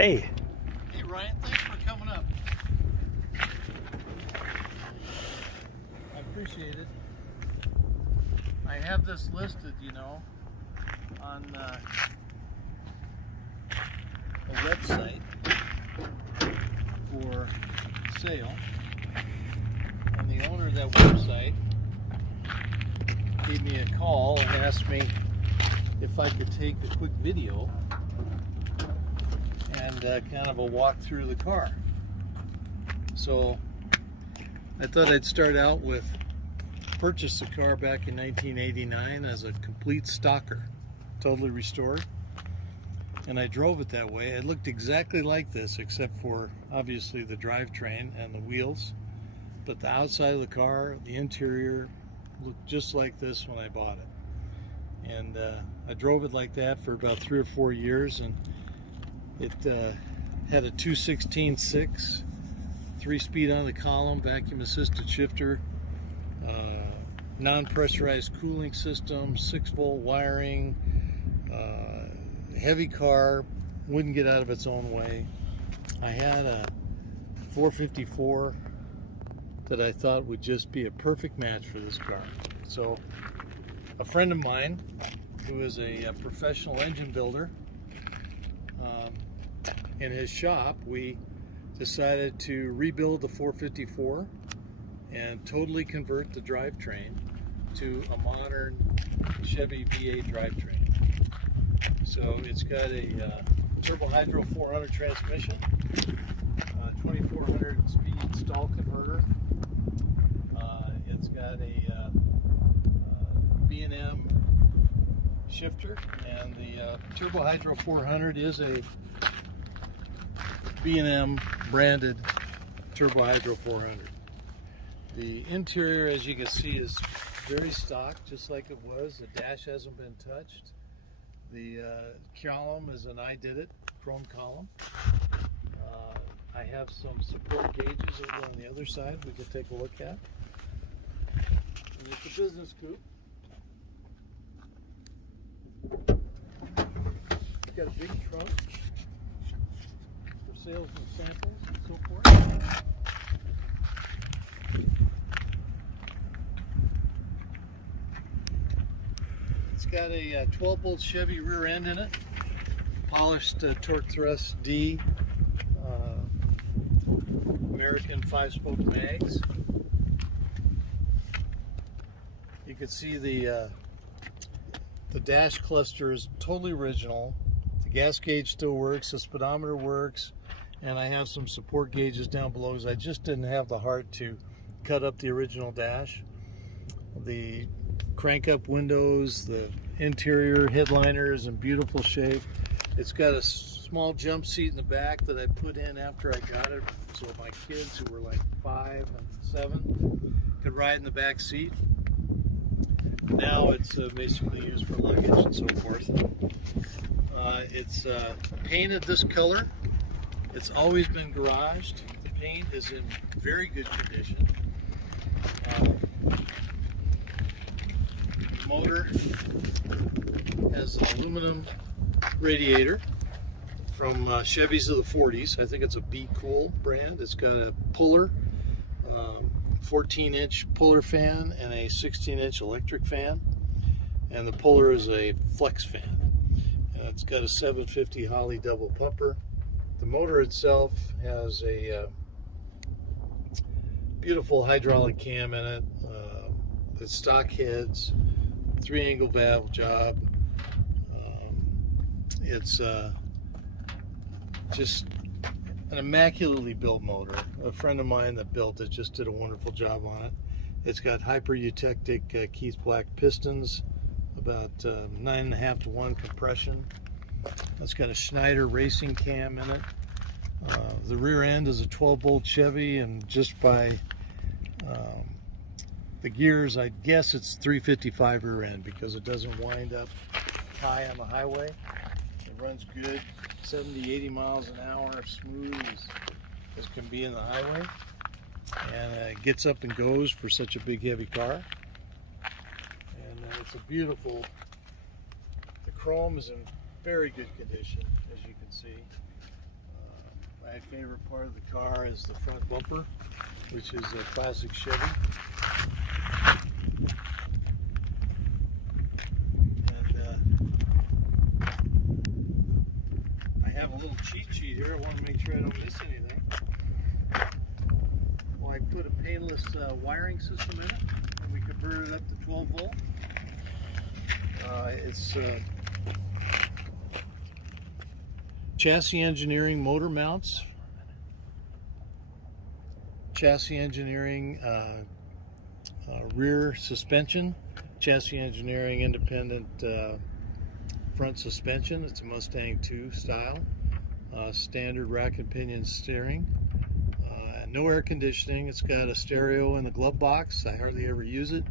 Hey. Hey Ryan, thanks for coming up. I appreciate it. I have this listed, you know, on a website for sale. And the owner of that website gave me a call and asked me if I could take a quick video and kind of a walk through the car. So I thought I'd start out with purchased the car back in 1989 as a complete stocker, totally restored, and I drove it that way. It looked exactly like this except for obviously the drivetrain and the wheels, but the outside of the car, the interior, looked just like this when I bought it. And I drove it like that for about 3 or 4 years, and it had a 216/6, 3-speed on the column, vacuum assisted shifter, non-pressurized cooling system, 6-volt wiring, heavy car, wouldn't get out of its own way. I had a 454 that I thought would just be a perfect match for this car. So a friend of mine who is a professional engine builder, in his shop, we decided to rebuild the 454 and totally convert the drivetrain to a modern Chevy V8 drivetrain. So it's got a turbo hydro 400 transmission, 2400 speed stall converter. It's got a B&M shifter, and the turbo hydro 400 is a B&M branded turbo hydro 400. The interior, as you can see, is very stock, just like it was. The dash hasn't been touched. The column is an I did it chrome column. I have some support gauges over on the other side we can take a look at. And it's a business coupe. It's got a big trunk for sales and samples and so forth. It's got a 12-bolt Chevy rear end in it, polished torque thrust D, American 5-spoke mags. You can see the dash cluster is totally original. The gas gauge still works, the speedometer works, and I have some support gauges down below because I just didn't have the heart to cut up the original dash. The crank up windows, the interior headliner is in beautiful shape. It's got a small jump seat in the back that I put in after I got it, so my kids who were like 5 and 7 could ride in the back seat. Now it's basically used for luggage and so forth. It's painted this color. It's always been garaged. The paint is in very good condition. The motor has an aluminum radiator from Chevys of the 40s. I think it's a Be Cool brand. It's got a puller, 14-inch puller fan and a 16-inch electric fan, and the puller is a flex fan. It's got a 750 Holley double pumper. The motor itself has a beautiful hydraulic cam in it. It's stock heads, 3-angle valve job. It's just an immaculately built motor. A friend of mine that built it just did a wonderful job on it. It's got Hypereutectic Keith Black pistons, about 9.5 to 1 compression. It's got a Schneider racing cam in it. The rear end is a 12-bolt Chevy, and just by the gears, I guess it's 355 rear end because it doesn't wind up high on the highway. It runs good, 70, 80 miles an hour, smooth as can be in the highway, and it gets up and goes for such a big heavy car. And it's a beautiful, the chrome is in very good condition, as you can see. My favorite part of the car is the front bumper, which is a classic Chevy. I have a little cheat sheet here. I want to make sure I don't miss anything. Well, I put a painless wiring system in it, and we converted it up to 12 volt. It's chassis engineering motor mounts, chassis engineering rear suspension, chassis engineering independent front suspension. It's a Mustang 2 style, standard rack and pinion steering, no air conditioning. It's got a stereo in the glove box. I hardly ever use it.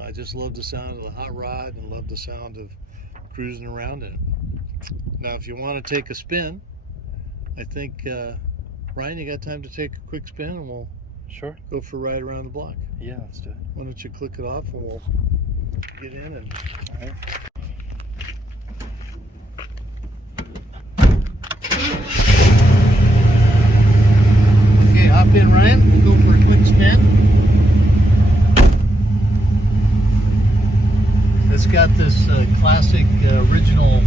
I just love the sound of the hot rod and love the sound of cruising around in it. Now, if you want to take a spin, I think, Ryan, you got time to take a quick spin and we'll go for a ride around the block? Yeah, let's do it. Why don't you click it off and we'll get in and... All right. Okay, hop in, Ryan. We'll go for a quick spin. It's got this classic original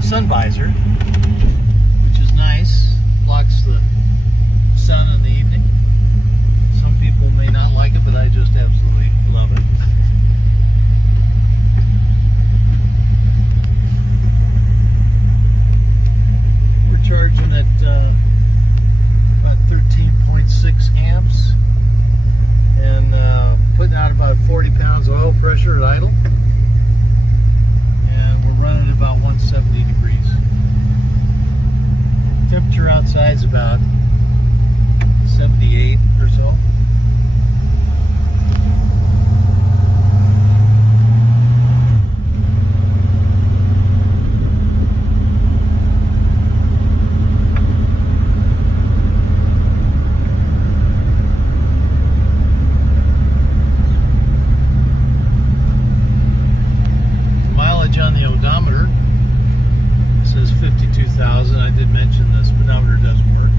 sun visor, which is nice. Blocks the sun in the evening. Some people may not like it, but I just absolutely love it. We're charging at about 13.6 amps and putting out about 40 pounds of oil pressure at idle. And we're running at about 170 degrees. Temperature outside is about 78 or so. Mileage on the odometer says 52,000. I did mention the speedometer doesn't work.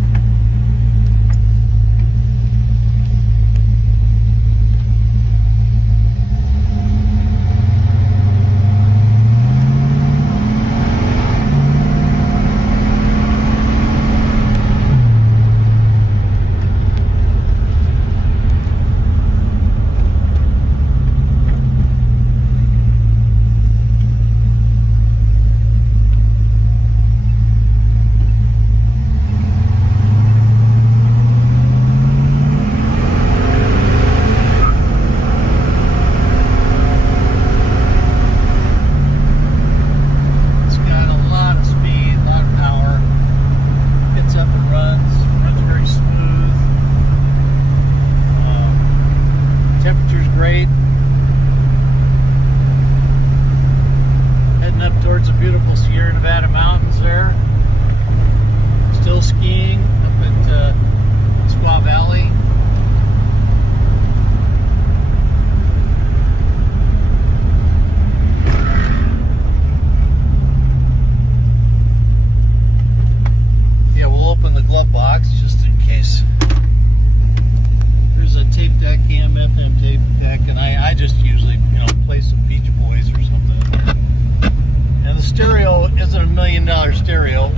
Stereo.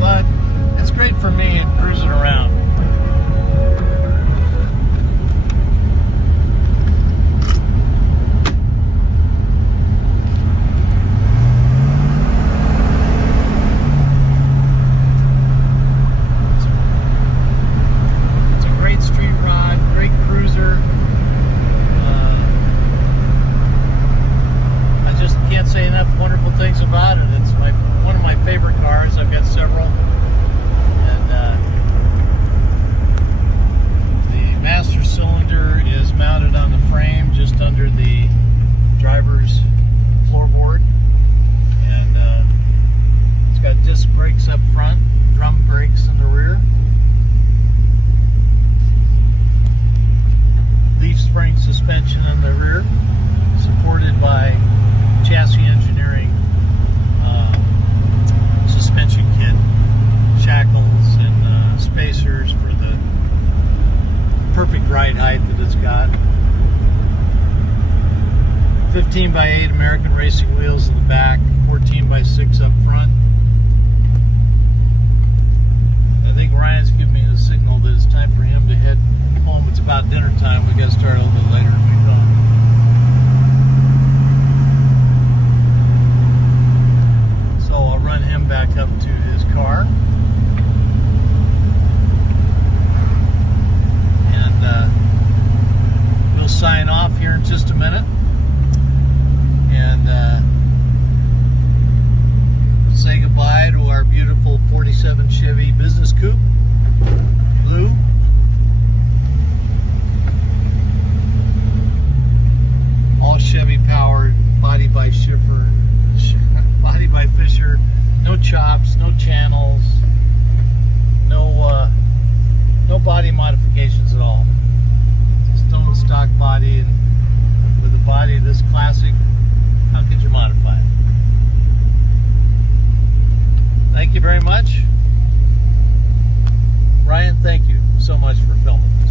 But it's great for me and cruising around. It's a great street rod, great cruiser. Can't say enough wonderful things about it. It's one of my favorite cars. I've got several, and the master cylinder is mounted on the frame just under the driver's floorboard, and it's got disc brakes up front, drum brakes in the rear, leaf spring suspension in the rear. So height that it's got. 15 by 8 American racing wheels in the back, 14 by 6 up front. I think Ryan's giving me the signal that it's time for him to head home. It's about dinner time. We got to start a little bit later to be done. So I'll run him back up to his car. And we'll sign off here in just a minute. And say goodbye to our beautiful 47 Chevy business coupe, blue. All Chevy powered, body by Schiffer, body by Fisher, no chops, no channels, no body modifications at all. Stone stock body, and with a body this classic, how could you modify it? Thank you very much. Ryan, thank you so much for filming this.